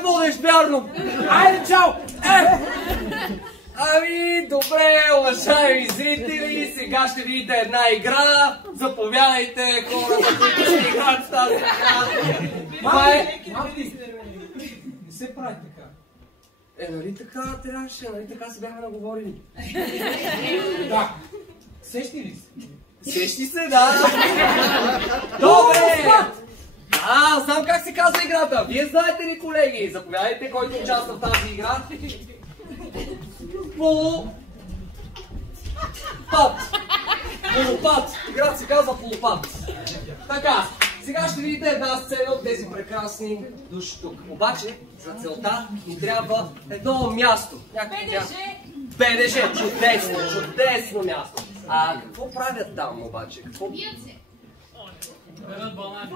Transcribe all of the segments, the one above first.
водещ, вярно. Айде, чао! Ами, добре, уважаеми зрители, сега ще видите една игра. Заповядайте, хората, които ще играят в тази игра. Не се прави така. Нали така трябваше, нали така се бяхме наговорили. Да. Сещи ли се? Сещи се, да. Добре. Знам как се казва играта. Вие знаете ли, колеги? Заповядайте, който участва в тази игра. Полупад. Играта се казва полупад. Така, сега ще видите една сцена от тези прекрасни души тук. Обаче, за целта ни трябва едно място. БДЖ, чудесно, чудесно място. Какво правят там обаче? Бият се. Берат банани.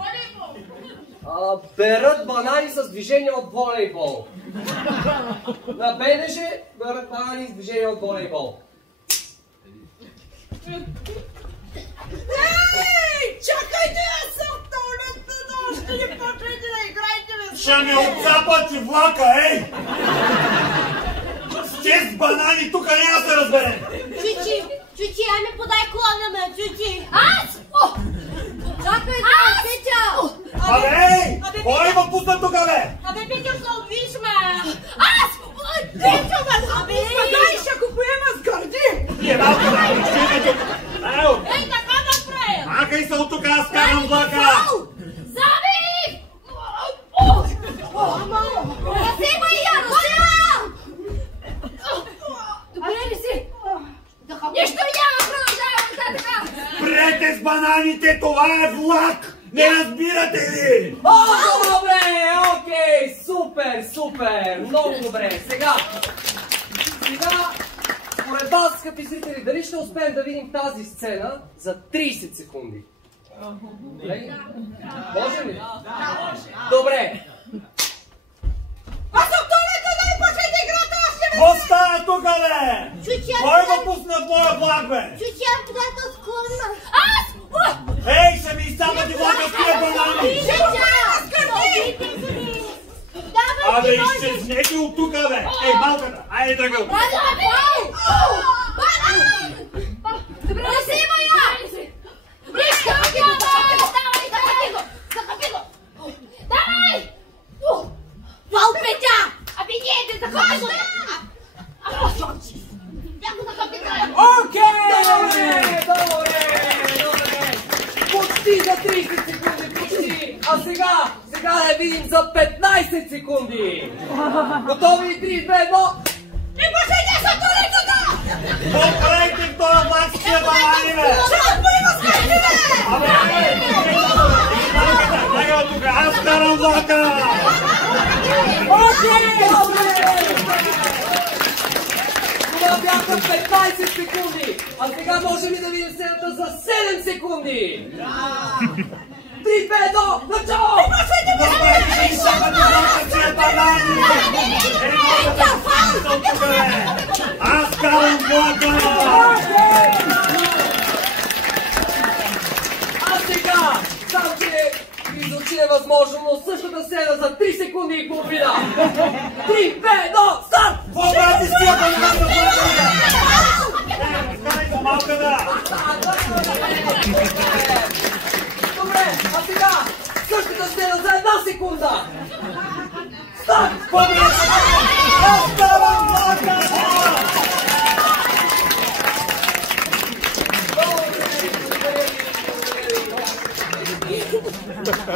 Берат банани с движение от волейбол. На БДЖ берат банани с движение от волейбол. Ей, чакайте, аз съм в туалетната, още не почвайте да играете без... Ще ме отцапате влака, ей! С 6 банани тук няма да се разберем! Чучи, ай ми подай кола на мен, Чучи! Аз! Чакай, Петя! Абе, ей! Кой ме пусна тук, бе? Абе, Петя, се отвиж, ме! Аз! Петя, ме запусна, дай, ще го поема с гърди! Е, малко да, чуйте тук! Ей, така направя! Махай се от тук, аз карам влака! Зави! Разсипай я, разсипай! Добре ли си? Нищо няма, продължаваме така! Прете с бананите, това е влак! Не разбирате ли? Добре, окей, супер, супер, много добре. Сега, според вас, скъпи зрители, дали ще успеем да видим тази сцена за 30 секунди? Може ли? Добре. Аз съм туалета, да не почвайте играта, аз ще Какво става тук, бе? Кой го пусна в моя влак, бе? Чучи, аз подател с клонна. Аз! Ей, ще ми изцапате влака с тия банани! Абе, изчезнете от тук, бе! Ей, малката, айде тръгвай! Добре, да се има я! Захапи го! Давай! Вал, Петя! Абе, ние да захапи! Окей! Добре! Почти за 30 секунди, почти! А сега да я видим за 15 секунди! Готови? 3, 2, 1! Не почвайте с туалетата! Какво правите в този влак с тия банани, бе? Чак поема с гърди, бе! Абе, малката, тръгва тук, аз карам влака! Окей! Добре! Това бяха 15 секунди! А сега можем ли да видим сцената за 7 секунди? 3, 2, 1, начало! Аз карам влака! А сега, сам че изучи невъзможно, но същата сцена за 3 секунди и половина! 3, 2, 1, старт! По-брати с тия банани на влака! Малка да! Добре, а сега същата сцена за 1 секунда! Старт! Аз карам влака! Добре,